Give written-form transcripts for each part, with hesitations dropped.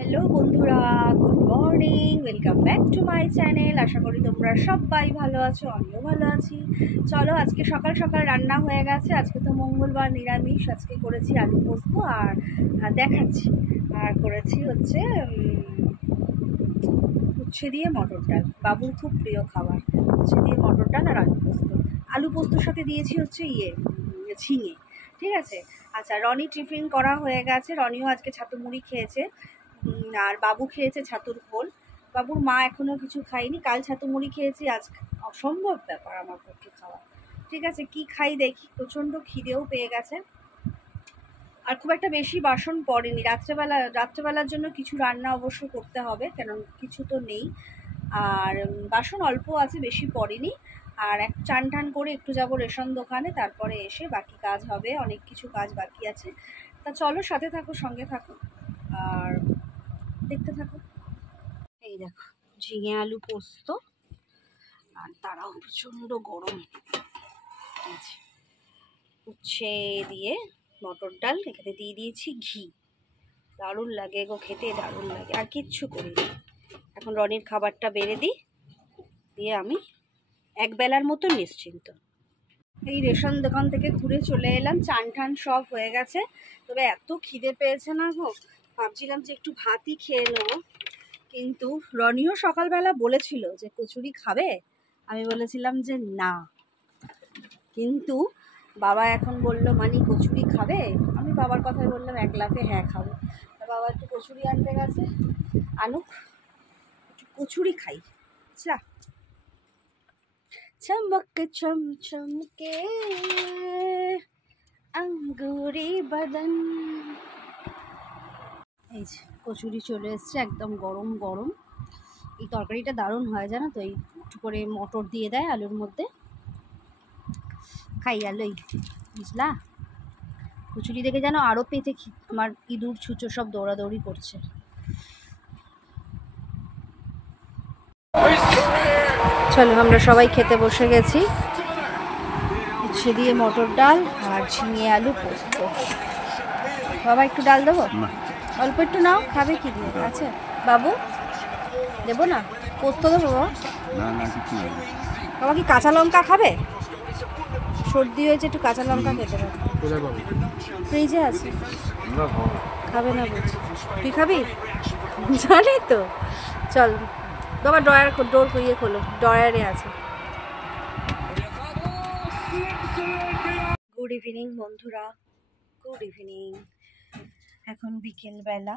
Hello বন্ধুরা, good morning, welcome back to my channel. আশা করি তোমরা সবাই ভালো আছো, আমিও ভালো আছি। চলো, আজকে সকাল সকাল রান্না হয়ে গেছে। আজকে তো মঙ্গলবার, নিরামিষ। আজকে করেছি আলু পোস্ত আর দেখাচ্ছি। আর করেছি হচ্ছে উচ্ছে দিয়ে মটর ডাল, বাবুর খুব প্রিয় খাবার। উচ্ছে দিয়ে মটর ডাল আর আলু পোস্ত। আলু পোস্তর সাথে দিয়েছি হচ্ছে ঝিঙে। ঠিক আছে। আচ্ছা, রনি টিফিন করা হয়ে গেছে। রনিও আজকে ছাতু মুড়ি খেয়েছে, আর বাবু খেয়েছে ছাতুর ঘোল। বাবুর মা এখনও কিছু খাইনি। কাল ছাতু মুড়ি খেয়েছি, আজ অসম্ভব ব্যাপার আমার পক্ষে খাওয়া। ঠিক আছে, কি খাই দেখি। প্রচণ্ড খিদেও পেয়ে গেছে, আর খুব একটা বেশি বাসন পড়েনি। রাত্রেবেলার জন্য কিছু রান্না অবশ্য করতে হবে, কেন কিছু তো নেই। আর বাসন অল্প আছে, বেশি পড়েনি। আর চান টান করে একটু যাব রেশন দোকানে, তারপরে এসে বাকি কাজ হবে। অনেক কিছু কাজ বাকি আছে। তা চলো, সাথে থাকো, সঙ্গে থাকো, আর দেখতে থাকো। এই দেখো, ঝিঙে আলু পোস্ত, আর তারাও প্রচণ্ড গরম। উচ্ছে দিয়ে মটর ডাল, এখানে দিয়ে দিয়েছি ঘি। দারুণ লাগে গো, খেতে দারুণ লাগে। আর কিচ্ছু করিনি। এখন রনির খাবারটা বেড়ে দিই, দিয়ে আমি একবেলার মতো নিশ্চিন্ত। এই রেশন দোকান থেকে ঘুরে চলে এলাম, চান টান সব হয়ে গেছে। তবে এত খিদে পেয়েছে না গো, ভাবছিলাম যে একটু ভাতই খেয়ে নেবো। কিন্তু রনিও সকালবেলা বলেছিল যে কচুরি খাবে, আমি বলেছিলাম যে না। কিন্তু বাবা এখন বললো মানি কচুরি খাবে। আমি বাবার কথাই বললাম এক লাফে হ্যাঁ খাবো। বাবা একটু কচুরি আনতে গেছে, আনুক, একটু কচুরি খাই। আচ্ছা, চমক চমচমকে আঙ্গুরি বদন। এই যে কচুরি চলে এসছে, একদম গরম গরম। এই তরকারিটা দারুণ হয় জানো তো, এই একটু করে মটর দিয়ে দেয় আলুর মধ্যে, খাই আলোই, বুঝলা। কচুরি দেখে যেন আরও পেতে আমার ইঁদুর ছুঁচো সব দৌড়াদৌড়ি করছে। চলো, আমরা সবাই খেতে বসে গেছি। উচ্ছে দিয়ে মটর ডাল আর ঝিঙে আলু পোস্ত। বাবা একটু ডাল দেবো? অল্প একটু নাও, খাবে কি দিয়ে? আচ্ছা বাবু, দেবো না? পোস্ত দেবো বাবা? বাবা কি কাঁচা লঙ্কা খাবে? সর্দি হয়েছে, একটু কাঁচা লঙ্কা খেতে পারে। ফ্রিজে আছে, খাবে না বলছি। তুই খাবি? জানি তো। চল বাবা, ডোর খোলো, ড্রয়ারে আছে। গুড ইভিনিং বন্ধুরা, গুড ইভিনিং। এখন বিকেলবেলা,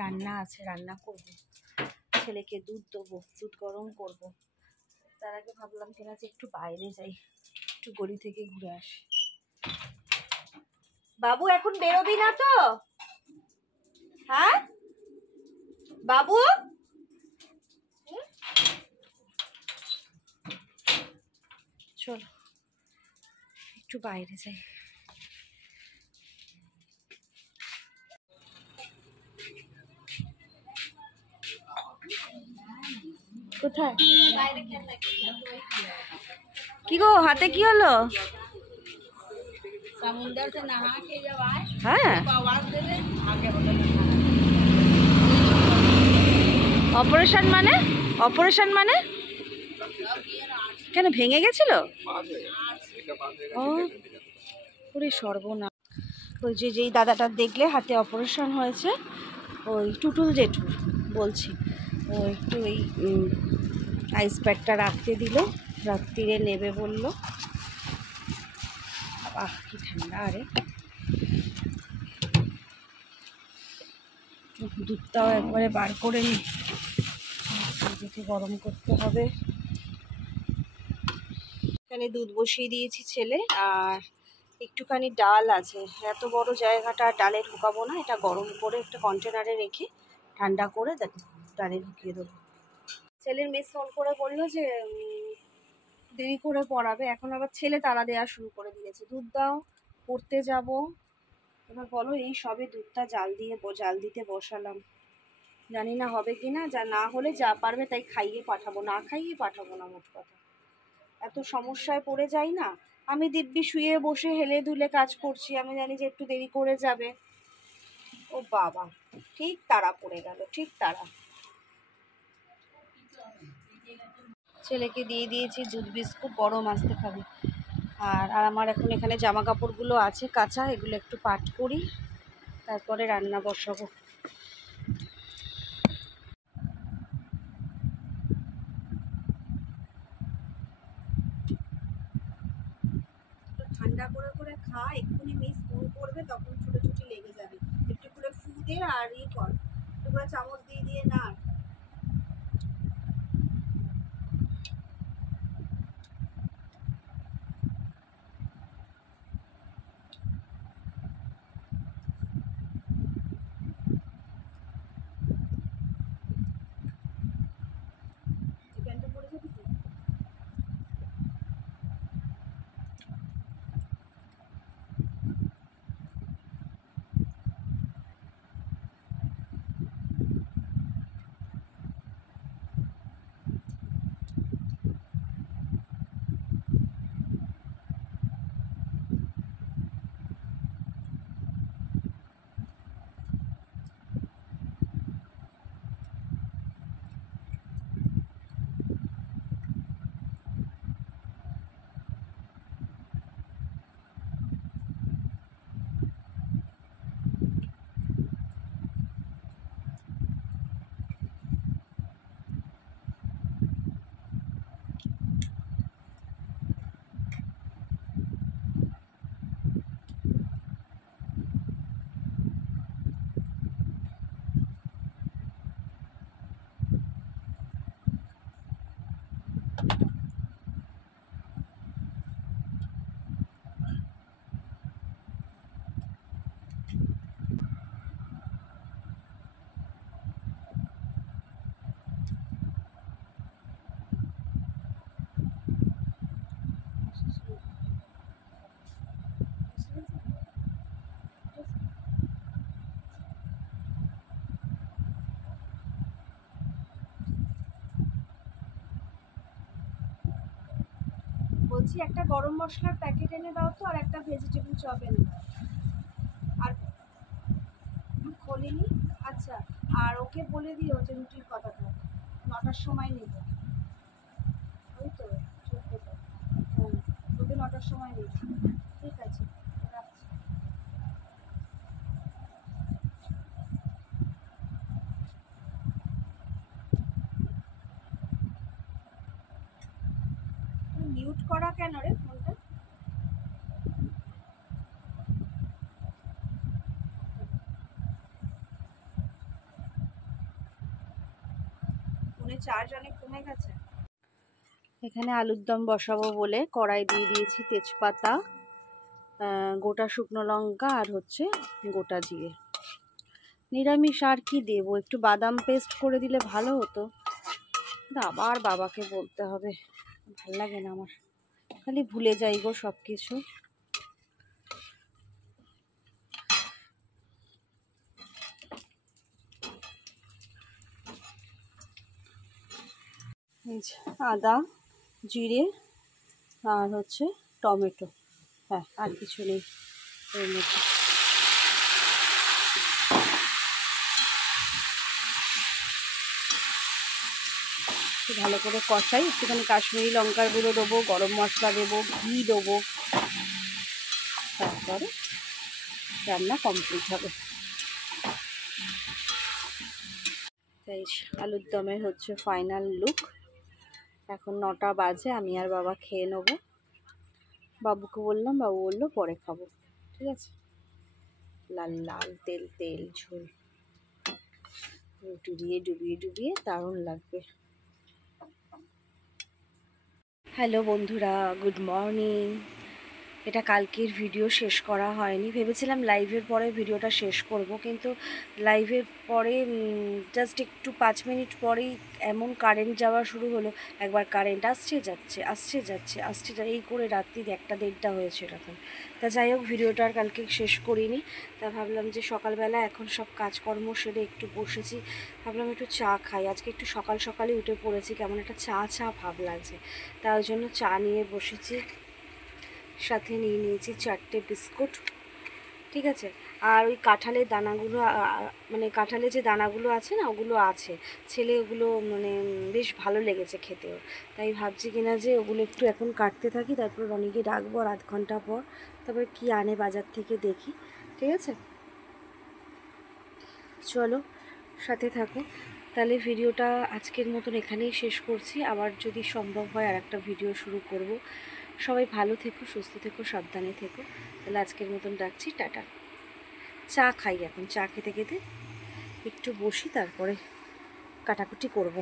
রান্না আছে, রান্না করব। ছেলেকে দুধ দেবো, দুধ গরম করব। তার আগে ভাবলাম কিনা যে একটু বাইরে যাই, একটু গলি থেকে ঘুরে আসি। বাবু এখন বেরোবি না তো? হ্যাঁ বাবু, চলো একটু বাইরে যাই। কোথায়? কি গো, হাতে কি হলো? समुंदर से नहा के जब आए, हाँ, तो आवाज दे दे आगे होटल में। অপারেশন মানে? অপারেশন মানে কেন, ভেঙে গেছিল? ও ওরে সর্বনাশ। ওই যেই দাদাটা দেখলে হাতে অপারেশন হয়েছে, ওই টুটুল জেঠু বলছি, ও একটু এই আইস প্যাকটা রাখতে দিল, রাত্রিরে নেবে বললো। বাহ কি ঠান্ডা! আরে দুধটাও একবারে বার করে নি, দুধকে গরম করতে হবে। এখানে দুধ বসিয়ে দিয়েছি ছেলে, আর একটুখানি ডাল আছে। এত বড় জায়গাটা ডালে ঢুকাবো না, এটা গরম করে একটা কন্টেনারে রেখে ঠান্ডা করে ডালে ঢুকিয়ে দেবো। ছেলের মেস ফোন করে বললো যে দেরি করে পড়াবে। এখন আবার ছেলে তাড়া দেওয়া শুরু করে দিয়েছে, দুধ দাও, পড়তে যাব। এবার বলো, এই সবে দুধটা জাল দিতে বসালাম। জানি না হবে কি না, যা না হলে যা পারবে তাই খাইয়ে পাঠাবো, না খাইয়ে পাঠাবো না। মোট কথা, এত সমস্যায় পড়ে যাই না আমি। দিব্যি শুয়ে বসে হেলে দুলে কাজ করছি, আমি জানি যে একটু দেরি করে যাবে। ও বাবা, ঠিক তারা পড়ে গেল, ঠিক তারা। ছেলেকে দিয়ে দিয়েছি দুধ বিস্কুট, গরম আসতে খাবে। আর আমার এখন এখানে জামা কাপড়গুলো আছে কাঁচা, এগুলো একটু পাট করি, তারপরে রান্না বসাবো। ঠান্ডা করে করে খা, এক্ষুনি মিস ফোন করবে, তখন ছুটোছুটি লেগে যাবে। একটু করে ফু দে আর কর, একটু করে চামচ দিয়ে দিয়ে না। প্যান্টটা পরে যাবি তো? বলছি একটা গরম মশলার প্যাকেট এনে দাও তো, আর একটা ভেজিটেবল চপ এনে দাও। আর খোলেনি? আচ্ছা, আর ওকে বলে দিও যে রুটির কথাটা 9টার সময় নেব। ওই তো 14টা। হ্যাঁ, ওকে 9টার সময় নেব। ঠিক আছে, রাখছি। মিউট করা কেন রে ফোনটা? ফোনে চার্জ অনেক কমে গেছে। এখানে আলুর দম বসাবো বলে কড়াই দিয়ে দিয়েছি তেজপাতা, গোটা শুকনো লঙ্কা আর হচ্ছে গোটা জিরে। নিরামিষ আর কি দেবো, একটু বাদাম পেস্ট করে দিলে ভালো হতো, আবার বাবাকে বলতে হবে, ভাল লাগে না আমার, খালি ভুলে যাই গো সব কিছু। আদা, জিরে আর হচ্ছে টমেটো, হ্যাঁ আর কিছু নেই এর মধ্যে। ভালো করে কষাই, একটুখানি কাশ্মীরি লঙ্কার গুঁড়ো দেবো, গরম মশলা দেবো, ঘি দেবো, তারপরে রান্না কমপ্লিট হবে। তাই আলুর দমের হচ্ছে ফাইনাল লুক। এখন 9টা বাজে, আমি আর বাবা খেয়ে নেবো। বাবুকে বললাম, বাবু বললো পরে খাবো। ঠিক আছে, লাল লাল তেল তেল ঝোল, রুটি দিয়ে ডুবিয়ে ডুবিয়ে দারুণ লাগবে। হ্যালো বন্ধুরা, গুড মর্নিং। এটা কালকের ভিডিও শেষ করা হয়নি, ভেবেছিলাম লাইভের পরে ভিডিওটা শেষ করব, কিন্তু লাইভের পরে জাস্ট একটু 5 মিনিট পরেই এমন কারেন্ট যাওয়া শুরু হলো। একবার কারেন্ট আসছে যাচ্ছে, আসছে যাচ্ছে, আসছে এই করে রাত্রি 1টা-1:30 হয়েছে এরকম। তা যাই হোক, ভিডিওটা আর কালকে শেষ করিনি। তা ভাবলাম যে সকালবেলা এখন সব কাজকর্ম সেরে একটু বসেছি, ভাবলাম একটু চা খাই। আজকে একটু সকাল সকালে উঠে পড়েছি, কেমন একটা চা চা ভাব লাগছে, তার জন্য চা নিয়ে বসেছি। সাথে নিয়ে নিয়েছি 4টে বিস্কুট। ঠিক আছে, আর ওই কাঁঠালের দানাগুলো মানে কাঁঠালের যে দানাগুলো আছে না, ওগুলো আছে, ছেলে ওগুলো মানে বেশ ভালো লেগেছে খেতেও, তাই ভাবছি কিনা যে ওগুলো একটু এখন কাটতে থাকি, তারপর রনিকে ডাকবো আর আধ ঘন্টা পর, তারপর কি আনে বাজার থেকে দেখি। ঠিক আছে, চলো সাথে থাকো। তাহলে ভিডিওটা আজকের মতন এখানেই শেষ করছি, আবার যদি সম্ভব হয় আর একটা ভিডিও শুরু করব। সবাই ভালো থেকো, সুস্থ থেকো, সাবধানে থেকো। তাহলে আজকের মতন রাখছি, টাটা। চা খাই এখন, চা খেতে খেতে একটু বসি, তারপরে কাটাকুটি করব।